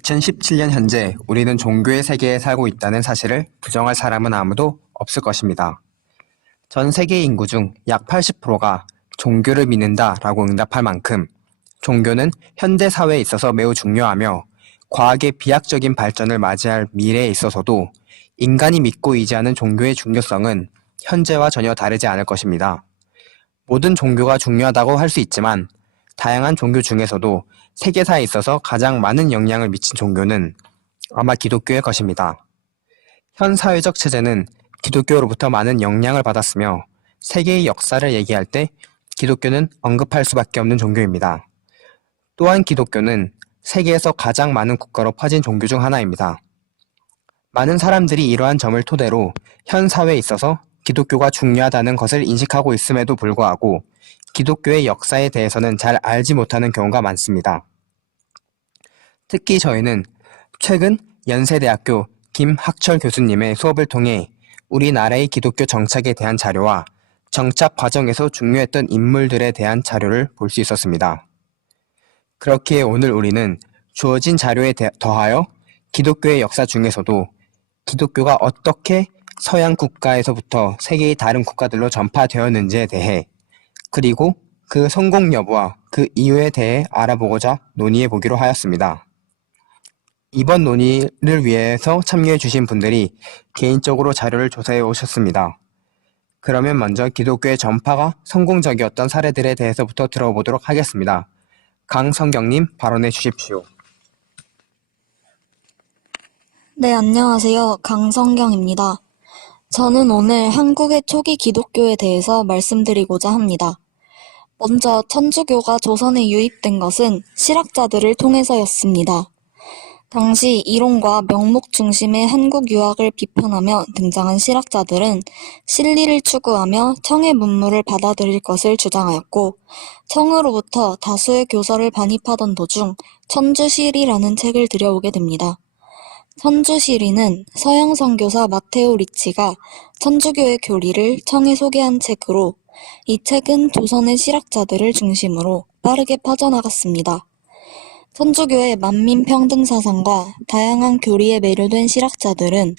2017년 현재 우리는 종교의 세계에 살고 있다는 사실을 부정할 사람은 아무도 없을 것입니다. 전 세계 인구 중 약 80%가 종교를 믿는다라고 응답할 만큼 종교는 현대 사회에 있어서 매우 중요하며 과학의 비약적인 발전을 맞이할 미래에 있어서도 인간이 믿고 의지하는 종교의 중요성은 현재와 전혀 다르지 않을 것입니다. 모든 종교가 중요하다고 할 수 있지만 다양한 종교 중에서도 세계사에 있어서 가장 많은 영향을 미친 종교는 아마 기독교의 것입니다. 현 사회적 체제는 기독교로부터 많은 영향을 받았으며 세계의 역사를 얘기할 때 기독교는 언급할 수밖에 없는 종교입니다. 또한 기독교는 세계에서 가장 많은 국가로 퍼진 종교 중 하나입니다. 많은 사람들이 이러한 점을 토대로 현 사회에 있어서 기독교가 중요하다는 것을 인식하고 있음에도 불구하고 기독교의 역사에 대해서는 잘 알지 못하는 경우가 많습니다. 특히 저희는 최근 연세대학교 김학철 교수님의 수업을 통해 우리나라의 기독교 정착에 대한 자료와 정착 과정에서 중요했던 인물들에 대한 자료를 볼 수 있었습니다. 그렇기에 오늘 우리는 주어진 자료에 더하여 기독교의 역사 중에서도 기독교가 어떻게 서양 국가에서부터 세계의 다른 국가들로 전파되었는지에 대해 그리고 그 성공 여부와 그 이유에 대해 알아보고자 논의해 보기로 하였습니다. 이번 논의를 위해서 참여해 주신 분들이 개인적으로 자료를 조사해 오셨습니다. 그러면 먼저 기독교의 전파가 성공적이었던 사례들에 대해서부터 들어보도록 하겠습니다. 강성경님 발언해 주십시오. 네, 안녕하세요. 강성경입니다. 저는 오늘 한국의 초기 기독교에 대해서 말씀드리고자 합니다. 먼저 천주교가 조선에 유입된 것은 실학자들을 통해서였습니다. 당시 이론과 명목 중심의 한국 유학을 비판하며 등장한 실학자들은 실리를 추구하며 청의 문물을 받아들일 것을 주장하였고 청으로부터 다수의 교서를 반입하던 도중 천주시리라는 책을 들여오게 됩니다. 천주시리는 서양 선교사 마테오 리치가 천주교의 교리를 청에 소개한 책으로 이 책은 조선의 실학자들을 중심으로 빠르게 퍼져나갔습니다. 천주교의 만민평등 사상과 다양한 교리에 매료된 실학자들은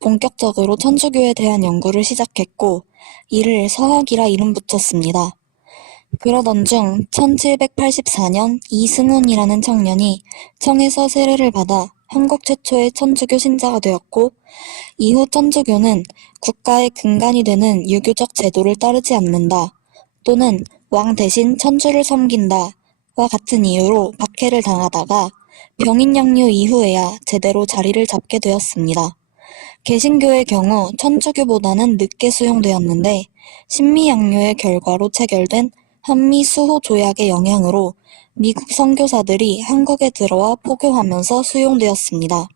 본격적으로 천주교에 대한 연구를 시작했고 이를 서학이라 이름 붙였습니다. 그러던 중 1784년 이승훈이라는 청년이 청에서 세례를 받아 한국 최초의 천주교 신자가 되었고 이후 천주교는 국가의 근간이 되는 유교적 제도를 따르지 않는다 또는 왕 대신 천주를 섬긴다 와 같은 이유로 박해를 당하다가 병인양류 이후에야 제대로 자리를 잡게 되었습니다. 개신교의 경우 천주교보다는 늦게 수용되었는데 신미양요의 결과로 체결된 한미 수호 조약의 영향으로 미국 선교사들이 한국에 들어와 포교하면서 수용되었습니다.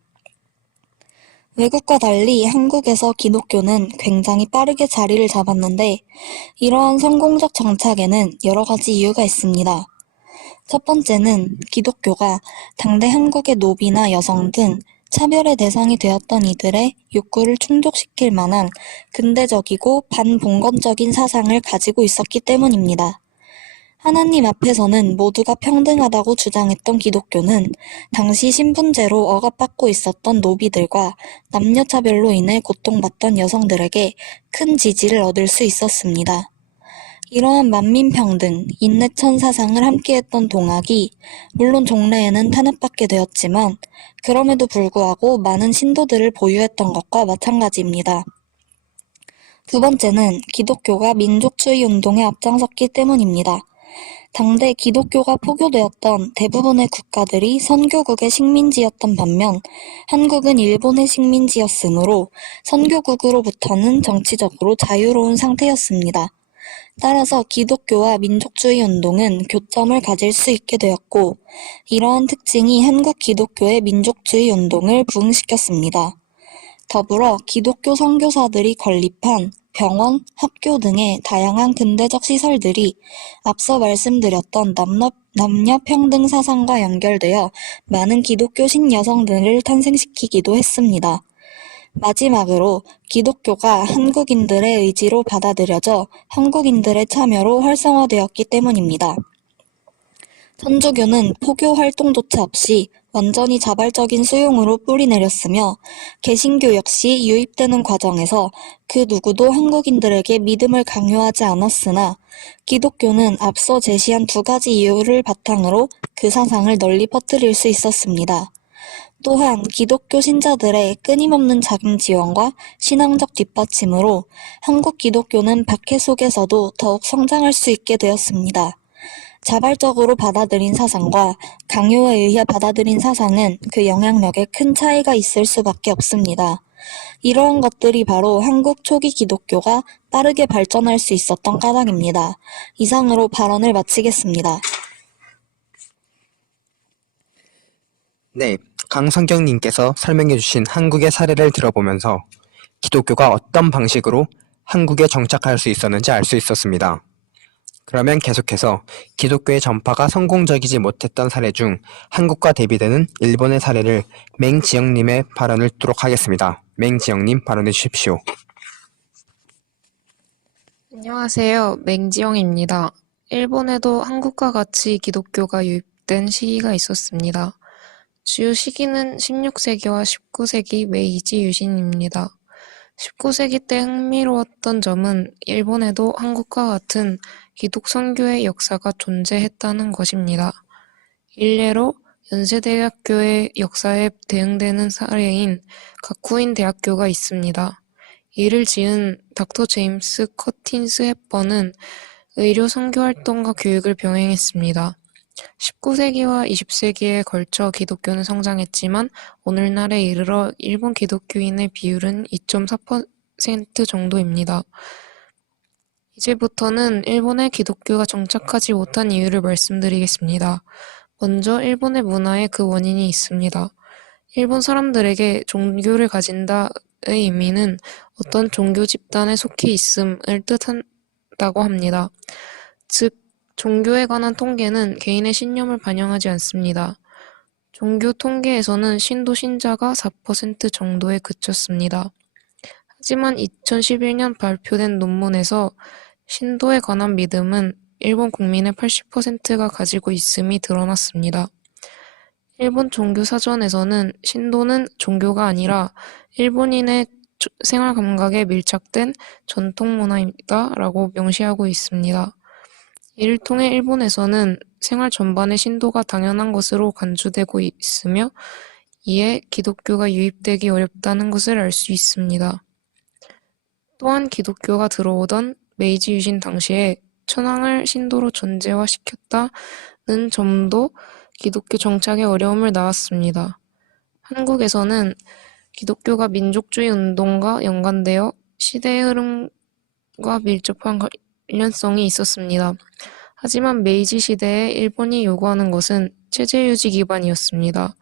외국과 달리 한국에서 기독교는 굉장히 빠르게 자리를 잡았는데 이러한 성공적 정착에는 여러 가지 이유가 있습니다. 첫 번째는 기독교가 당대 한국의 노비나 여성 등 차별의 대상이 되었던 이들의 욕구를 충족시킬 만한 근대적이고 반봉건적인 사상을 가지고 있었기 때문입니다. 하나님 앞에서는 모두가 평등하다고 주장했던 기독교는 당시 신분제로 억압받고 있었던 노비들과 남녀차별로 인해 고통받던 여성들에게 큰 지지를 얻을 수 있었습니다. 이러한 만민평등, 인내천 사상을 함께했던 동학이 물론 종래에는 탄압받게 되었지만 그럼에도 불구하고 많은 신도들을 보유했던 것과 마찬가지입니다. 두 번째는 기독교가 민족주의 운동에 앞장섰기 때문입니다. 당대 기독교가 포교되었던 대부분의 국가들이 선교국의 식민지였던 반면 한국은 일본의 식민지였으므로 선교국으로부터는 정치적으로 자유로운 상태였습니다. 따라서 기독교와 민족주의 운동은 교점을 가질 수 있게 되었고 이러한 특징이 한국 기독교의 민족주의 운동을 부흥시켰습니다. 더불어 기독교 선교사들이 건립한 병원, 학교 등의 다양한 근대적 시설들이 앞서 말씀드렸던 남녀평등 사상과 연결되어 많은 기독교 신여성들을 탄생시키기도 했습니다. 마지막으로 기독교가 한국인들의 의지로 받아들여져 한국인들의 참여로 활성화되었기 때문입니다. 천주교는 포교 활동조차 없이 완전히 자발적인 수용으로 뿌리내렸으며 개신교 역시 유입되는 과정에서 그 누구도 한국인들에게 믿음을 강요하지 않았으나 기독교는 앞서 제시한 두 가지 이유를 바탕으로 그 사상을 널리 퍼뜨릴 수 있었습니다. 또한 기독교 신자들의 끊임없는 자금 지원과 신앙적 뒷받침으로 한국 기독교는 박해 속에서도 더욱 성장할 수 있게 되었습니다. 자발적으로 받아들인 사상과 강요에 의해 받아들인 사상은 그 영향력에 큰 차이가 있을 수밖에 없습니다. 이러한 것들이 바로 한국 초기 기독교가 빠르게 발전할 수 있었던 까닭입니다. 이상으로 발언을 마치겠습니다. 네, 강성경님께서 설명해주신 한국의 사례를 들어보면서 기독교가 어떤 방식으로 한국에 정착할 수 있었는지 알 수 있었습니다. 그러면 계속해서 기독교의 전파가 성공적이지 못했던 사례 중 한국과 대비되는 일본의 사례를 맹지영님의 발언을 듣도록 하겠습니다. 맹지영님 발언해 주십시오. 안녕하세요. 맹지영입니다. 일본에도 한국과 같이 기독교가 유입된 시기가 있었습니다. 주요 시기는 16세기와 19세기 메이지 유신입니다. 19세기 때 흥미로웠던 점은 일본에도 한국과 같은 기독 선교의 역사가 존재했다는 것입니다. 일례로 연세대학교의 역사에 대응되는 사례인 가쿠인 대학교가 있습니다. 이를 지은 닥터 제임스 커틴스 헵번은 의료 선교활동과 교육을 병행했습니다. 19세기와 20세기에 걸쳐 기독교는 성장했지만 오늘날에 이르러 일본 기독교인의 비율은 2.4% 정도입니다. 이제부터는 일본의 기독교가 정착하지 못한 이유를 말씀드리겠습니다. 먼저 일본의 문화에 그 원인이 있습니다. 일본 사람들에게 종교를 가진다의 의미는 어떤 종교 집단에 속해 있음을 뜻한다고 합니다. 즉, 종교에 관한 통계는 개인의 신념을 반영하지 않습니다. 종교 통계에서는 신도 신자가 4% 정도에 그쳤습니다. 하지만 2011년 발표된 논문에서 신도에 관한 믿음은 일본 국민의 80%가 가지고 있음이 드러났습니다. 일본 종교사전에서는 신도는 종교가 아니라 일본인의 생활 감각에 밀착된 전통 문화이다 라고 명시하고 있습니다. 이를 통해 일본에서는 생활 전반에 신도가 당연한 것으로 간주되고 있으며 이에 기독교가 유입되기 어렵다는 것을 알 수 있습니다. 또한 기독교가 들어오던 메이지 유신 당시에 천황을 신도로 존재화시켰다는 점도 기독교 정착에 어려움을 낳았습니다. 한국에서는 기독교가 민족주의 운동과 연관되어 시대의 흐름과 밀접한 관련성이 있었습니다. 하지만 메이지 시대에 일본이 요구하는 것은 체제 유지 기반이었습니다.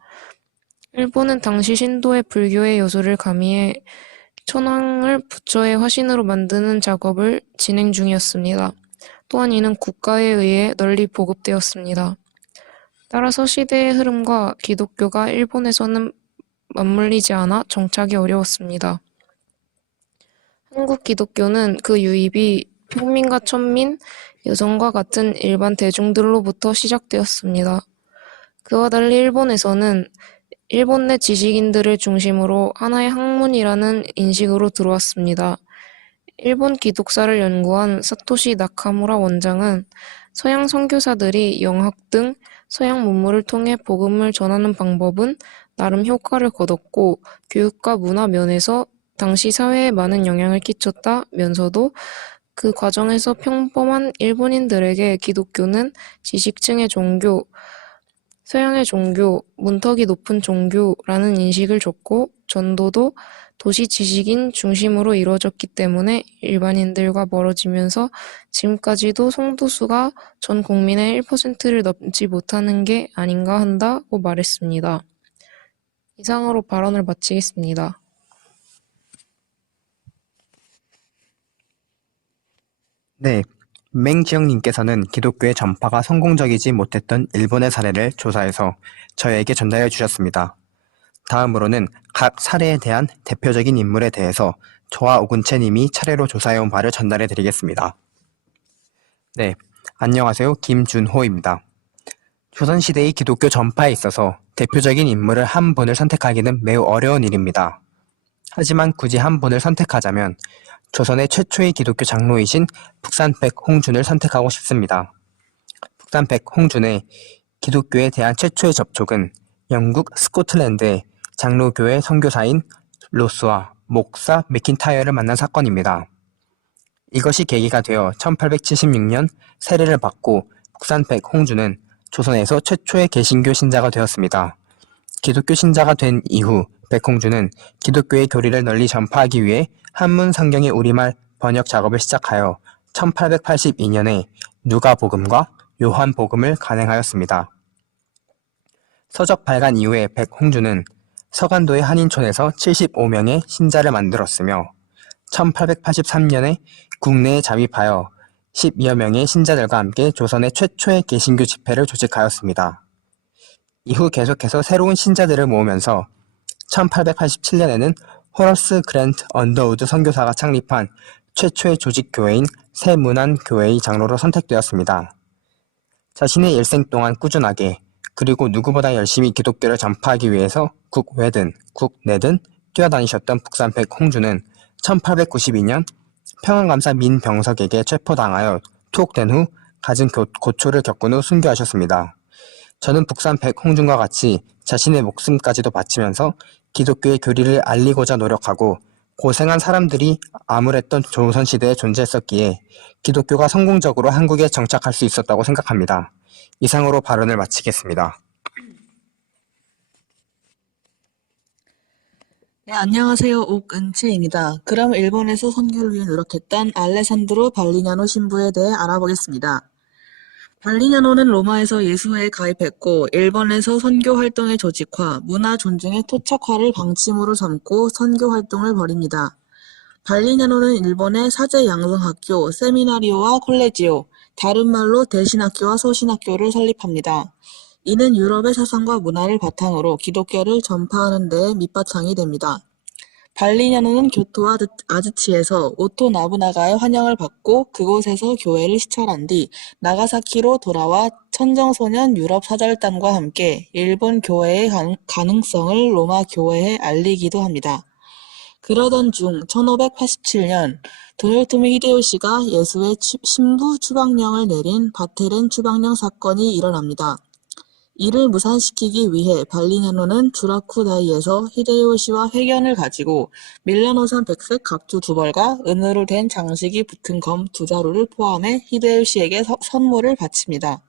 일본은 당시 신도의 불교의 요소를 가미해 천황을 부처의 화신으로 만드는 작업을 진행 중이었습니다. 또한 이는 국가에 의해 널리 보급되었습니다. 따라서 시대의 흐름과 기독교가 일본에서는 맞물리지 않아 정착이 어려웠습니다. 한국 기독교는 그 유입이 평민과 천민, 여성과 같은 일반 대중들로부터 시작되었습니다. 그와 달리 일본에서는 일본 내 지식인들을 중심으로 하나의 학문이라는 인식으로 들어왔습니다. 일본 기독사를 연구한 사토시 나카무라 원장은 서양 선교사들이 영학 등 서양 문물을 통해 복음을 전하는 방법은 나름 효과를 거뒀고 교육과 문화 면에서 당시 사회에 많은 영향을 끼쳤다면서도 그 과정에서 평범한 일본인들에게 기독교는 지식층의 종교, 서양의 종교, 문턱이 높은 종교라는 인식을 줬고 전도도 도시 지식인 중심으로 이루어졌기 때문에 일반인들과 멀어지면서 지금까지도 성도수가 전 국민의 1%를 넘지 못하는 게 아닌가 한다고 말했습니다. 이상으로 발언을 마치겠습니다. 네, 맹지영님께서는 기독교의 전파가 성공적이지 못했던 일본의 사례를 조사해서 저에게 전달해 주셨습니다. 다음으로는 각 사례에 대한 대표적인 인물에 대해서 저와 오근채님이 차례로 조사해온 바를 전달해 드리겠습니다. 네, 안녕하세요. 김준호입니다. 조선시대의 기독교 전파에 있어서 대표적인 인물을 한 분을 선택하기는 매우 어려운 일입니다. 하지만 굳이 한 분을 선택하자면 조선의 최초의 기독교 장로이신 북산백 홍준을 선택하고 싶습니다. 북산백 홍준의 기독교에 대한 최초의 접촉은 영국 스코틀랜드의 장로교회 선교사인 로스와 목사 맥킨타이어를 만난 사건입니다. 이것이 계기가 되어 1876년 세례를 받고 북산백 홍준은 조선에서 최초의 개신교 신자가 되었습니다. 기독교 신자가 된 이후 백홍준은 기독교의 교리를 널리 전파하기 위해 한문 성경의 우리말 번역 작업을 시작하여 1882년에 누가복음과 요한복음을 간행하였습니다. 서적 발간 이후에 백홍준은 서간도의 한인촌에서 75명의 신자를 만들었으며 1883년에 국내에 잠입하여 12여 명의 신자들과 함께 조선의 최초의 개신교 집회를 조직하였습니다. 이후 계속해서 새로운 신자들을 모으면서 1887년에는 호러스 그랜트 언더우드 선교사가 창립한 최초의 조직교회인 새문안교회의 장로로 선택되었습니다. 자신의 일생 동안 꾸준하게 그리고 누구보다 열심히 기독교를 전파하기 위해서 국외든 국내든 뛰어다니셨던 북산백 홍준은 1892년 평안감사 민병석에게 체포당하여 투옥된 후 갖은 고초를 겪은 후 순교하셨습니다. 저는 북산백 홍준과 같이 자신의 목숨까지도 바치면서 기독교의 교리를 알리고자 노력하고 고생한 사람들이 암울했던 조선시대에 존재했었기에 기독교가 성공적으로 한국에 정착할 수 있었다고 생각합니다. 이상으로 발언을 마치겠습니다. 네, 안녕하세요. 옥은채입니다. 그럼 일본에서 선교를 위해 노력했던 알레산드로 발리냐노 신부에 대해 알아보겠습니다. 발리냐노는 로마에서 예수회에 가입했고 일본에서 선교 활동의 조직화, 문화 존중의 토착화를 방침으로 삼고 선교 활동을 벌입니다. 발리냐노는 일본의 사제 양성학교, 세미나리오와 콜레지오, 다른 말로 대신학교와 소신학교를 설립합니다. 이는 유럽의 사상과 문화를 바탕으로 기독교를 전파하는 데 밑바탕이 됩니다. 발리냐노는 교토와 아즈치에서 오토 나부나가의 환영을 받고 그곳에서 교회를 시찰한 뒤 나가사키로 돌아와 천정소년 유럽 사절단과 함께 일본 교회의 가능성을 로마 교회에 알리기도 합니다. 그러던 중 1587년 도요토미 히데요시가 예수의 신부 추방령을 내린 바테렌 추방령 사건이 일어납니다. 이를 무산시키기 위해 발리냐노는 주라쿠다이에서 히데요시와 회견을 가지고 밀라노산 백색 각주 2벌과 은으로 된 장식이 붙은 검 2자루를 포함해 히데요시에게 선물을 바칩니다.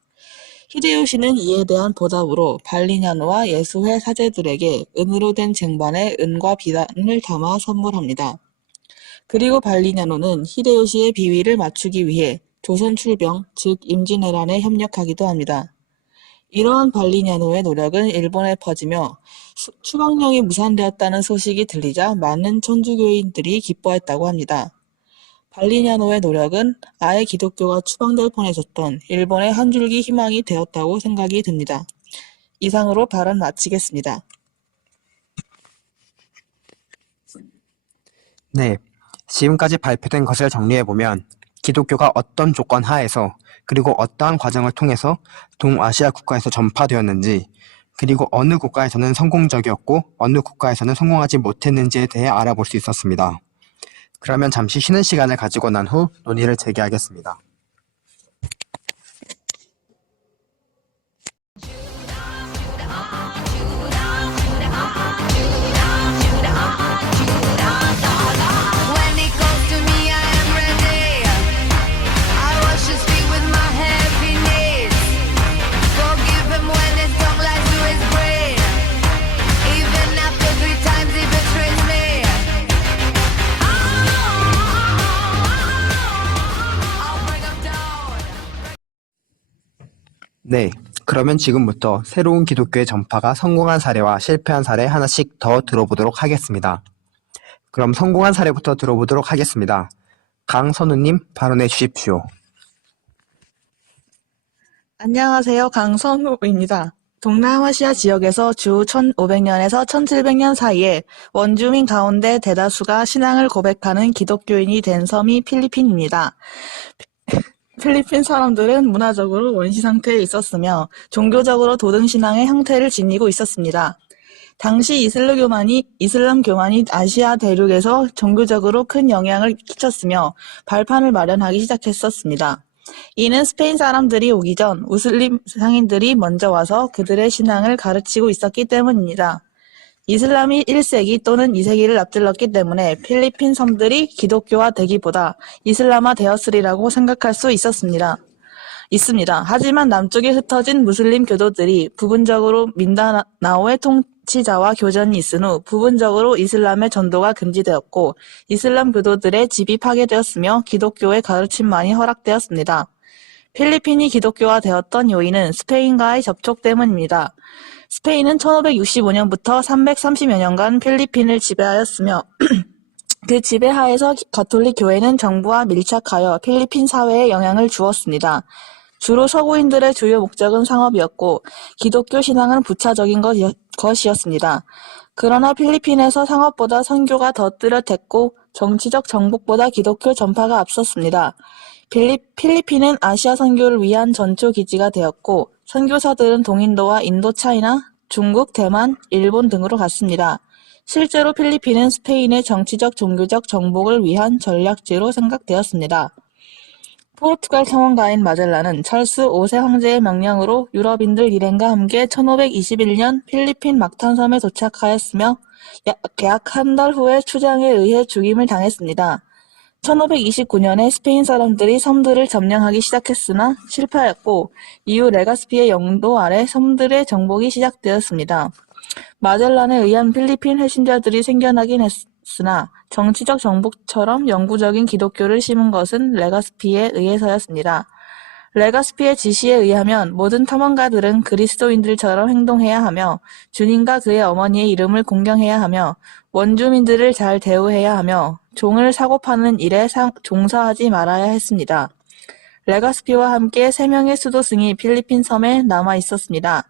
히데요시는 이에 대한 보답으로 발리냐노와 예수회 사제들에게 은으로 된 쟁반에 은과 비단을 담아 선물합니다. 그리고 발리냐노는 히데요시의 비위를 맞추기 위해 조선 출병, 즉 임진왜란에 협력하기도 합니다. 이러한 발리냐노의 노력은 일본에 퍼지며 추방령이 무산되었다는 소식이 들리자 많은 천주교인들이 기뻐했다고 합니다. 발리냐노의 노력은 아예 기독교가 추방될 뻔했었던 일본의 한 줄기 희망이 되었다고 생각이 듭니다. 이상으로 발언 마치겠습니다. 네, 지금까지 발표된 것을 정리해보면 기독교가 어떤 조건 하에서 그리고 어떠한 과정을 통해서 동아시아 국가에서 전파되었는지 그리고 어느 국가에서는 성공적이었고 어느 국가에서는 성공하지 못했는지에 대해 알아볼 수 있었습니다. 그러면 잠시 쉬는 시간을 가지고 난 후 논의를 재개하겠습니다. When it comes to me, I am ready. I wash his feet with my happiness. Forgive him when his tongue lies to his brain. Even after 3 times he betrays me. I'll bring him down. 네, 그러면 지금부터 새로운 기독교의 전파가 성공한 사례와 실패한 사례 하나씩 더 들어보도록 하겠습니다. 그럼 성공한 사례부터 들어보도록 하겠습니다. 강선우님 발언해 주십시오. 안녕하세요. 강선우입니다. 동남아시아 지역에서 주 1500년에서 1700년 사이에 원주민 가운데 대다수가 신앙을 고백하는 기독교인이 된 섬이 필리핀입니다. 필리핀 사람들은 문화적으로 원시 상태에 있었으며 종교적으로 도등신앙의 형태를 지니고 있었습니다. 당시 이슬람교만이 아시아 대륙에서 종교적으로 큰 영향을 끼쳤으며 발판을 마련하기 시작했었습니다. 이는 스페인 사람들이 오기 전 무슬림 상인들이 먼저 와서 그들의 신앙을 가르치고 있었기 때문입니다. 이슬람이 1세기 또는 2세기를 앞질렀기 때문에 필리핀 섬들이 기독교화 되기보다 이슬람화 되었으리라고 생각할 수 있습니다. 하지만 남쪽에 흩어진 무슬림 교도들이 부분적으로 민다나오의 통치자와 교전이 있은 후 부분적으로 이슬람의 전도가 금지되었고 이슬람 교도들의 집이 파괴되었으며 기독교의 가르침만이 허락되었습니다. 필리핀이 기독교화 되었던 요인은 스페인과의 접촉 때문입니다. 스페인은 1565년부터 330여 년간 필리핀을 지배하였으며 그 지배하에서 가톨릭 교회는 정부와 밀착하여 필리핀 사회에 영향을 주었습니다. 주로 서구인들의 주요 목적은 상업이었고 기독교 신앙은 부차적인 것이었습니다. 그러나 필리핀에서 상업보다 선교가 더 뚜렷했고 정치적 정복보다 기독교 전파가 앞섰습니다. 필리핀은 아시아 선교를 위한 전초 기지가 되었고 선교사들은 동인도와 인도차이나, 중국, 대만, 일본 등으로 갔습니다. 실제로 필리핀은 스페인의 정치적 종교적 정복을 위한 전략지로 생각되었습니다. 포르투갈 탐험가인 마젤란은 찰스 5세 황제의 명령으로 유럽인들 일행과 함께 1521년 필리핀 막탄섬에 도착하였으며 약 한 달 후에 추장에 의해 죽임을 당했습니다. 1529년에 스페인 사람들이 섬들을 점령하기 시작했으나 실패하였고 이후 레가스피의 영도 아래 섬들의 정복이 시작되었습니다. 마젤란에 의한 필리핀 회신자들이 생겨나긴 했으나 정치적 정복처럼 영구적인 기독교를 심은 것은 레가스피에 의해서였습니다. 레가스피의 지시에 의하면 모든 탐험가들은 그리스도인들처럼 행동해야 하며 주님과 그의 어머니의 이름을 공경해야 하며 원주민들을 잘 대우해야 하며 종을 사고 파는 일에 종사하지 말아야 했습니다. 레가스피와 함께 3명의 수도승이 필리핀 섬에 남아 있었습니다.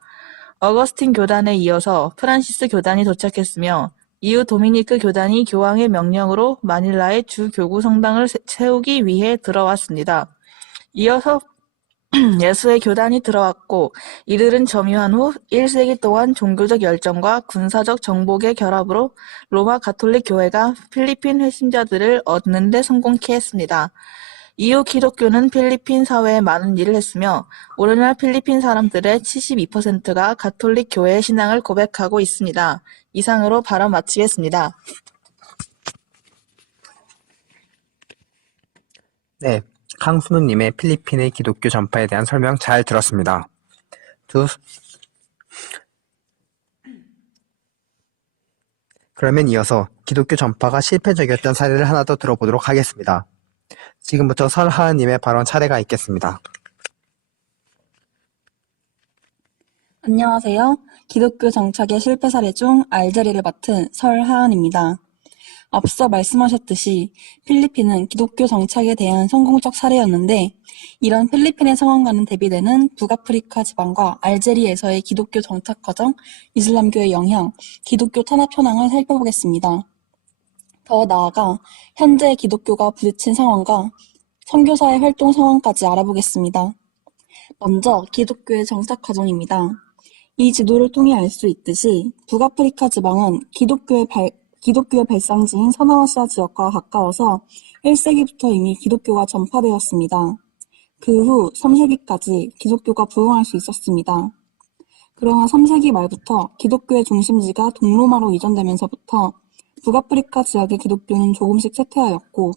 어거스틴 교단에 이어서 프란시스 교단이 도착했으며 이후 도미니크 교단이 교황의 명령으로 마닐라의 주 교구 성당을 세우기 위해 들어왔습니다. 이어서 예수의 교단이 들어왔고 이들은 점유한 후 1세기 동안 종교적 열정과 군사적 정복의 결합으로 로마 가톨릭 교회가 필리핀 회신자들을 얻는 데 성공케 했습니다. 이후 기독교는 필리핀 사회에 많은 일을 했으며 오늘날 필리핀 사람들의 72%가 가톨릭 교회의 신앙을 고백하고 있습니다. 이상으로 발언 마치겠습니다. 네, 강순우님의 필리핀의 기독교 전파에 대한 설명 잘 들었습니다. 그러면 이어서 기독교 전파가 실패적이었던 사례를 하나 더 들어보도록 하겠습니다. 지금부터 설하은님의 발언 차례가 있겠습니다. 안녕하세요. 기독교 정착의 실패 사례 중 알제리를 맡은 설하은입니다. 앞서 말씀하셨듯이 필리핀은 기독교 정착에 대한 성공적 사례였는데 이런 필리핀의 상황과는 대비되는 북아프리카 지방과 알제리에서의 기독교 정착 과정, 이슬람교의 영향, 기독교 탄압 현황을 살펴보겠습니다. 더 나아가 현재 기독교가 부딪힌 상황과 선교사의 활동 상황까지 알아보겠습니다. 먼저 기독교의 정착 과정입니다. 이 지도를 통해 알 수 있듯이 북아프리카 지방은 기독교의 발상지인 서남아시아 지역과 가까워서 1세기부터 이미 기독교가 전파되었습니다. 그 후 3세기까지 기독교가 부흥할 수 있었습니다. 그러나 3세기 말부터 기독교의 중심지가 동로마로 이전되면서부터 북아프리카 지역의 기독교는 조금씩 쇠퇴하였고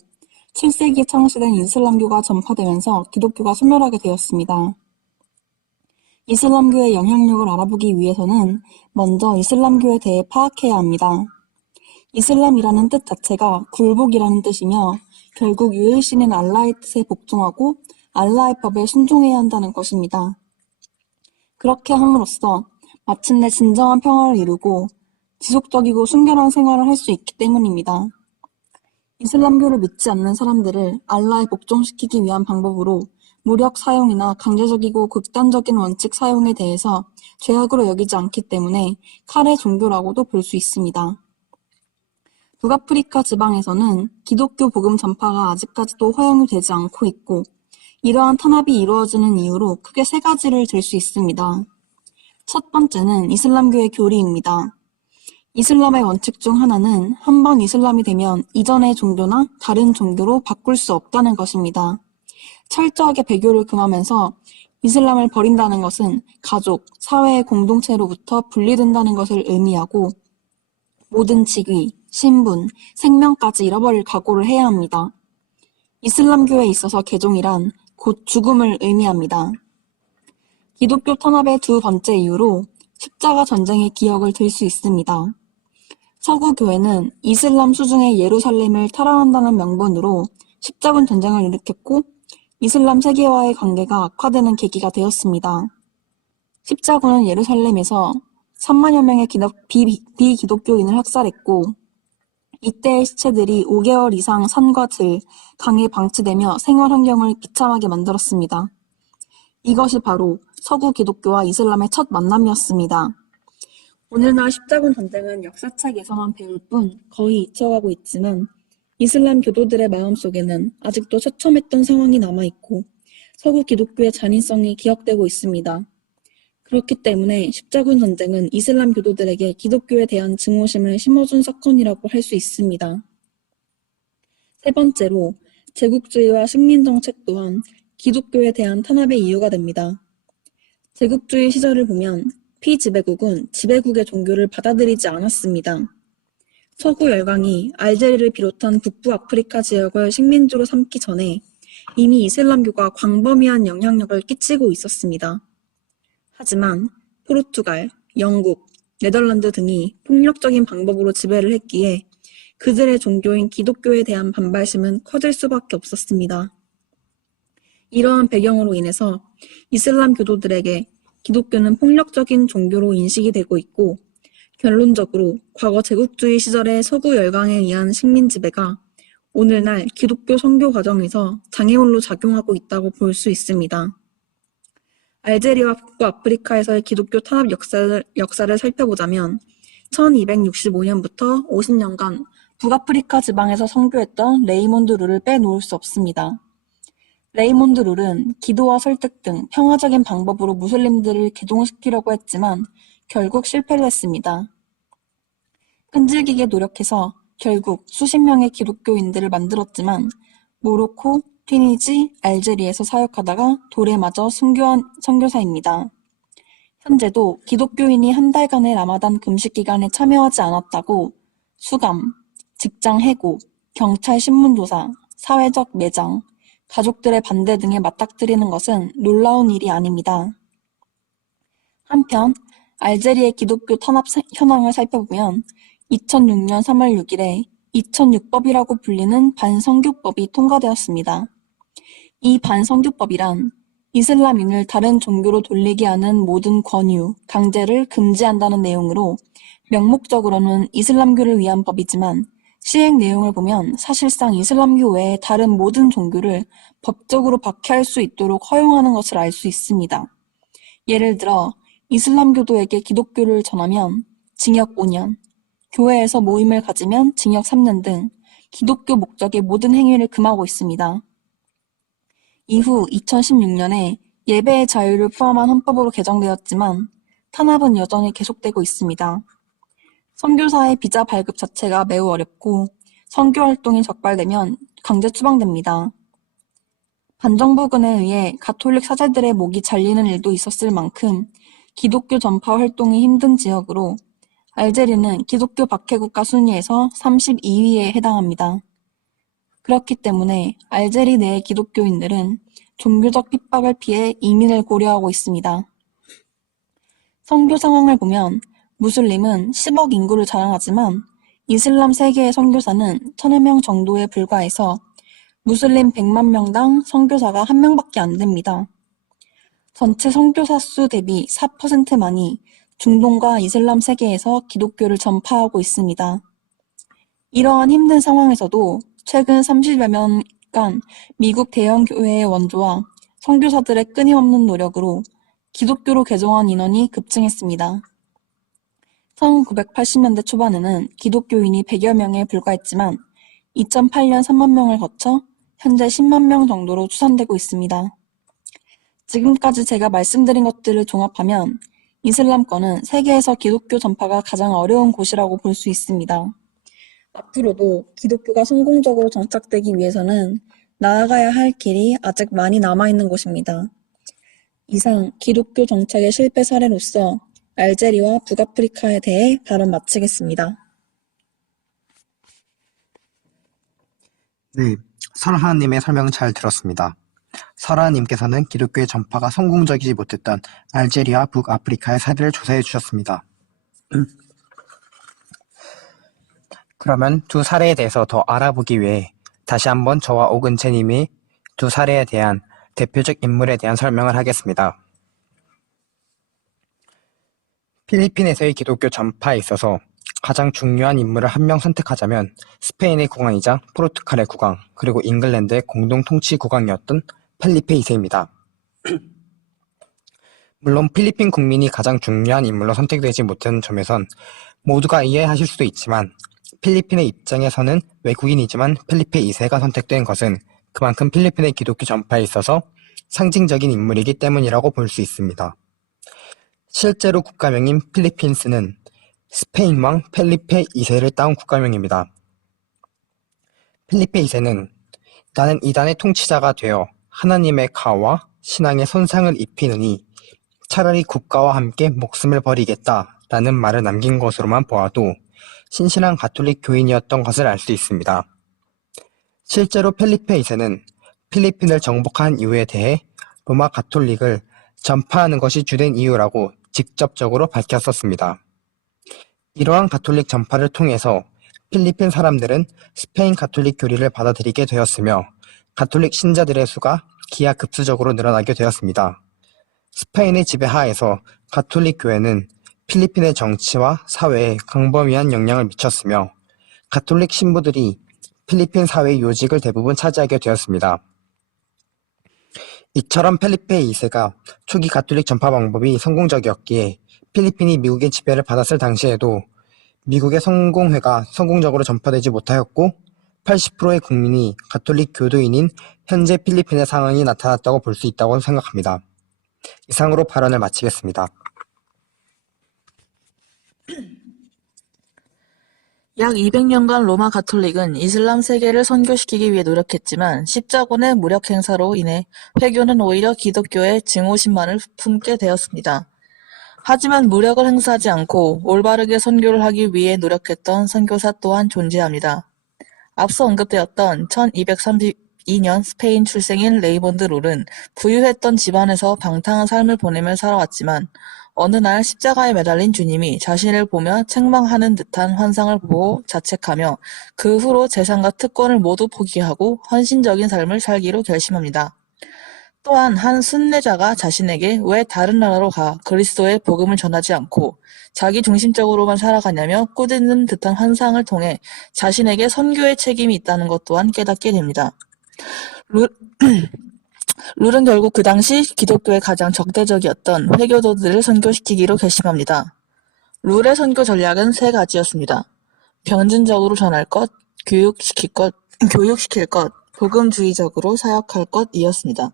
7세기에 창시된 이슬람교가 전파되면서 기독교가 소멸하게 되었습니다. 이슬람교의 영향력을 알아보기 위해서는 먼저 이슬람교에 대해 파악해야 합니다. 이슬람이라는 뜻 자체가 굴복이라는 뜻이며 결국 유일신인 알라의 뜻에 복종하고 알라의 법에 순종해야 한다는 것입니다. 그렇게 함으로써 마침내 진정한 평화를 이루고 지속적이고 순결한 생활을 할 수 있기 때문입니다. 이슬람교를 믿지 않는 사람들을 알라에 복종시키기 위한 방법으로 무력 사용이나 강제적이고 극단적인 원칙 사용에 대해서 죄악으로 여기지 않기 때문에 칼의 종교라고도 볼 수 있습니다. 북아프리카 지방에서는 기독교 복음 전파가 아직까지도 허용이 되지 않고 있고 이러한 탄압이 이루어지는 이유로 크게 세 가지를 들 수 있습니다. 첫 번째는 이슬람교의 교리입니다. 이슬람의 원칙 중 하나는 한 번 이슬람이 되면 이전의 종교나 다른 종교로 바꿀 수 없다는 것입니다. 철저하게 배교를 금하면서 이슬람을 버린다는 것은 가족, 사회의 공동체로부터 분리된다는 것을 의미하고 모든 직위, 신분, 생명까지 잃어버릴 각오를 해야 합니다. 이슬람교에 있어서 개종이란 곧 죽음을 의미합니다. 기독교 탄압의 두 번째 이유로 십자가 전쟁의 기억을 들 수 있습니다. 서구 교회는 이슬람 수중의 예루살렘을 탈환한다는 명분으로 십자군 전쟁을 일으켰고 이슬람 세계와의 관계가 악화되는 계기가 되었습니다. 십자군은 예루살렘에서 3만여 명의 비기독교인을 학살했고 이때의 시체들이 5개월 이상 산과 들, 강에 방치되며 생활 환경을 비참하게 만들었습니다. 이것이 바로 서구 기독교와 이슬람의 첫 만남이었습니다. 오늘날 십자군 전쟁은 역사책에서만 배울 뿐 거의 잊혀가고 있지만 이슬람 교도들의 마음속에는 아직도 처참했던 상황이 남아있고 서구 기독교의 잔인성이 기억되고 있습니다. 그렇기 때문에 십자군 전쟁은 이슬람 교도들에게 기독교에 대한 증오심을 심어준 사건이라고 할 수 있습니다. 세 번째로 제국주의와 식민정책 또한 기독교에 대한 탄압의 이유가 됩니다. 제국주의 시절을 보면 피지배국은 지배국의 종교를 받아들이지 않았습니다. 서구 열강이 알제리를 비롯한 북부 아프리카 지역을 식민지로 삼기 전에 이미 이슬람교가 광범위한 영향력을 끼치고 있었습니다. 하지만 포르투갈, 영국, 네덜란드 등이 폭력적인 방법으로 지배를 했기에 그들의 종교인 기독교에 대한 반발심은 커질 수밖에 없었습니다. 이러한 배경으로 인해서 이슬람 교도들에게 기독교는 폭력적인 종교로 인식이 되고 있고 결론적으로 과거 제국주의 시절의 서구 열강에 의한 식민 지배가 오늘날 기독교 선교 과정에서 장애물로 작용하고 있다고 볼 수 있습니다. 알제리와 북부 아프리카에서의 기독교 탄압 역사를 살펴보자면 1265년부터 50년간 북아프리카 지방에서 선교했던 레이몬드 룰을 빼놓을 수 없습니다. 레이몬드 룰은 기도와 설득 등 평화적인 방법으로 무슬림들을 개종시키려고 했지만 결국 실패를 했습니다. 끈질기게 노력해서 결국 수십 명의 기독교인들을 만들었지만 모로코, 튀니지, 알제리에서 사역하다가 돌에 맞아 순교한 선교사입니다. 현재도 기독교인이 한 달간의 라마단 금식 기간에 참여하지 않았다고 수감, 직장 해고, 경찰 신문 조사, 사회적 매장, 가족들의 반대 등에 맞닥뜨리는 것은 놀라운 일이 아닙니다. 한편 알제리의 기독교 탄압 현황을 살펴보면 2006년 3월 6일에 2006법이라고 불리는 반선교법이 통과되었습니다. 이 반선교법이란 이슬람인을 다른 종교로 돌리게 하는 모든 권유, 강제를 금지한다는 내용으로 명목적으로는 이슬람교를 위한 법이지만 시행 내용을 보면 사실상 이슬람교 외의 다른 모든 종교를 법적으로 박해할 수 있도록 허용하는 것을 알 수 있습니다. 예를 들어 이슬람교도에게 기독교를 전하면 징역 5년, 교회에서 모임을 가지면 징역 3년 등 기독교 목적의 모든 행위를 금하고 있습니다. 이후 2016년에 예배의 자유를 포함한 헌법으로 개정되었지만 탄압은 여전히 계속되고 있습니다. 선교사의 비자 발급 자체가 매우 어렵고 선교 활동이 적발되면 강제 추방됩니다. 반정부군에 의해 가톨릭 사제들의 목이 잘리는 일도 있었을 만큼 기독교 전파 활동이 힘든 지역으로 알제리는 기독교 박해국가 순위에서 32위에 해당합니다. 그렇기 때문에 알제리 내의 기독교인들은 종교적 핍박을 피해 이민을 고려하고 있습니다. 선교 상황을 보면 무슬림은 10억 인구를 자랑하지만 이슬람 세계의 선교사는 1000여 명 정도에 불과해서 무슬림 100만 명당 선교사가 1명밖에 안 됩니다. 전체 선교사 수 대비 4%만이 중동과 이슬람 세계에서 기독교를 전파하고 있습니다. 이러한 힘든 상황에서도 최근 30여 년간 미국 대형 교회의 원조와 선교사들의 끊임없는 노력으로 기독교로 개종한 인원이 급증했습니다. 1980년대 초반에는 기독교인이 100여 명에 불과했지만 2008년 3만 명을 거쳐 현재 10만 명 정도로 추산되고 있습니다. 지금까지 제가 말씀드린 것들을 종합하면 이슬람권은 세계에서 기독교 전파가 가장 어려운 곳이라고 볼 수 있습니다. 앞으로도 기독교가 성공적으로 정착되기 위해서는 나아가야 할 길이 아직 많이 남아있는 곳입니다. 이상 기독교 정착의 실패 사례로서 알제리와 북아프리카에 대해 발언 마치겠습니다. 네, 설하님의 설명 잘 들었습니다. 설하님께서는 기독교의 전파가 성공적이지 못했던 알제리와 북아프리카의 사례를 조사해 주셨습니다. 그러면 두 사례에 대해서 더 알아보기 위해 다시 한번 저와 오근채님이 두 사례에 대한 대표적 인물에 대한 설명을 하겠습니다. 필리핀에서의 기독교 전파에 있어서 가장 중요한 인물을 한 명 선택하자면 스페인의 국왕이자 포르투갈의 국왕, 그리고 잉글랜드의 공동 통치 국왕이었던 펠리페 2세입니다. 물론 필리핀 국민이 가장 중요한 인물로 선택되지 못한 점에선 모두가 이해하실 수도 있지만 필리핀의 입장에서는 외국인이지만 펠리페 2세가 선택된 것은 그만큼 필리핀의 기독교 전파에 있어서 상징적인 인물이기 때문이라고 볼 수 있습니다. 실제로 국가명인 필리핀스는 스페인 왕 펠리페 2세를 따온 국가명입니다. 펠리페 2세는 나는 이단의 통치자가 되어 하나님의 가와 신앙의 손상을 입히느니 차라리 국가와 함께 목숨을 버리겠다라는 말을 남긴 것으로만 보아도 신실한 가톨릭 교인이었던 것을 알 수 있습니다. 실제로 펠리페 2세는 필리핀을 정복한 이유에 대해 로마 가톨릭을 전파하는 것이 주된 이유라고 직접적으로 밝혔었습니다. 이러한 가톨릭 전파를 통해서 필리핀 사람들은 스페인 가톨릭 교리를 받아들이게 되었으며 가톨릭 신자들의 수가 기하급수적으로 늘어나게 되었습니다. 스페인의 지배하에서 가톨릭 교회는 필리핀의 정치와 사회에 광범위한 영향을 미쳤으며 가톨릭 신부들이 필리핀 사회의 요직을 대부분 차지하게 되었습니다. 이처럼 펠리페 2세가 초기 가톨릭 전파 방법이 성공적이었기에 필리핀이 미국의 지배를 받았을 당시에도 미국의 성공회가 성공적으로 전파되지 못하였고 80%의 국민이 가톨릭 교도인인 현재 필리핀의 상황이 나타났다고 볼 수 있다고 생각합니다. 이상으로 발언을 마치겠습니다. 약 200년간 로마 가톨릭은 이슬람 세계를 선교시키기 위해 노력했지만 십자군의 무력 행사로 인해 회교는 오히려 기독교의 증오심만을 품게 되었습니다. 하지만 무력을 행사하지 않고 올바르게 선교를 하기 위해 노력했던 선교사 또한 존재합니다. 앞서 언급되었던 1232년 스페인 출생인 레이몬드 룰은 부유했던 집안에서 방탕한 삶을 보내며 살아왔지만 어느 날 십자가에 매달린 주님이 자신을 보며 책망하는 듯한 환상을 보고 자책하며 그 후로 재산과 특권을 모두 포기하고 헌신적인 삶을 살기로 결심합니다. 또한 한 순례자가 자신에게 왜 다른 나라로 가 그리스도의 복음을 전하지 않고 자기 중심적으로만 살아가냐며 꾸짖는 듯한 환상을 통해 자신에게 선교의 책임이 있다는 것 또한 깨닫게 됩니다. 룰은 결국 그 당시 기독교의 가장 적대적이었던 회교도들을 선교시키기로 결심합니다. 룰의 선교 전략은 세 가지였습니다. 병진적으로 전할 것, 교육시킬 것, 복음주의적으로 사역할 것이었습니다.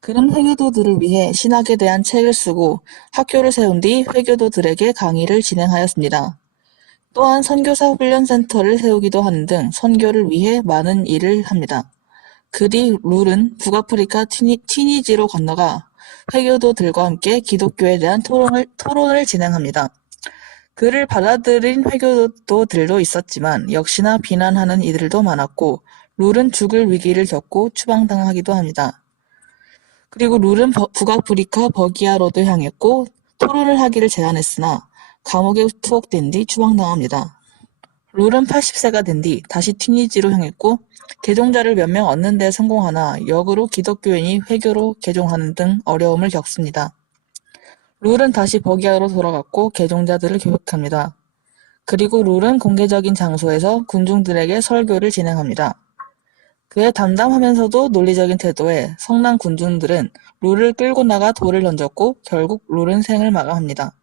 그는 회교도들을 위해 신학에 대한 책을 쓰고 학교를 세운 뒤 회교도들에게 강의를 진행하였습니다. 또한 선교사 훈련센터를 세우기도 하는 등 선교를 위해 많은 일을 합니다. 그 뒤 룰은 북아프리카 튀니지로 건너가 회교도들과 함께 기독교에 대한 토론을 진행합니다. 그를 받아들인 회교도들도 있었지만 역시나 비난하는 이들도 많았고 룰은 죽을 위기를 겪고 추방당하기도 합니다. 그리고 룰은 북아프리카 버기아로도 향했고 토론을 하기를 제안했으나 감옥에 투옥된 뒤 추방당합니다. 룰은 80세가 된 뒤 다시 튀니지로 향했고 개종자를 몇 명 얻는 데 성공하나 역으로 기독교인이 회교로 개종하는 등 어려움을 겪습니다. 룰은 다시 버기아로 돌아갔고 개종자들을 교육합니다. 그리고 룰은 공개적인 장소에서 군중들에게 설교를 진행합니다. 그의 담담하면서도 논리적인 태도에 성난 군중들은 룰을 끌고 나가 돌을 던졌고 결국 룰은 생을 마감합니다.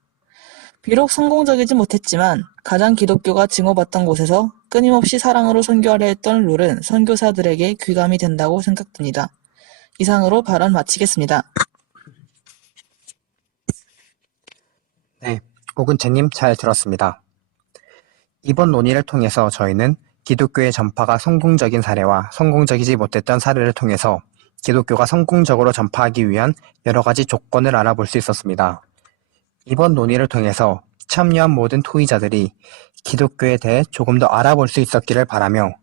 비록 성공적이지 못했지만 가장 기독교가 증오받던 곳에서 끊임없이 사랑으로 선교하려 했던 룰은 선교사들에게 귀감이 된다고 생각됩니다. 이상으로 발언 마치겠습니다. 네, 오근채님 잘 들었습니다. 이번 논의를 통해서 저희는 기독교의 전파가 성공적인 사례와 성공적이지 못했던 사례를 통해서 기독교가 성공적으로 전파하기 위한 여러 가지 조건을 알아볼 수 있었습니다. 이번 논의를 통해서 참여한 모든 토의자들이 기독교에 대해 조금 더 알아볼 수 있었기를 바라며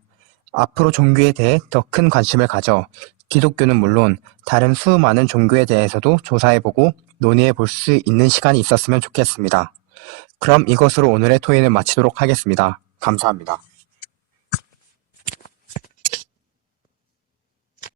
앞으로 종교에 대해 더 큰 관심을 가져 기독교는 물론 다른 수많은 종교에 대해서도 조사해보고 논의해볼 수 있는 시간이 있었으면 좋겠습니다. 그럼 이것으로 오늘의 토의는 마치도록 하겠습니다. 감사합니다.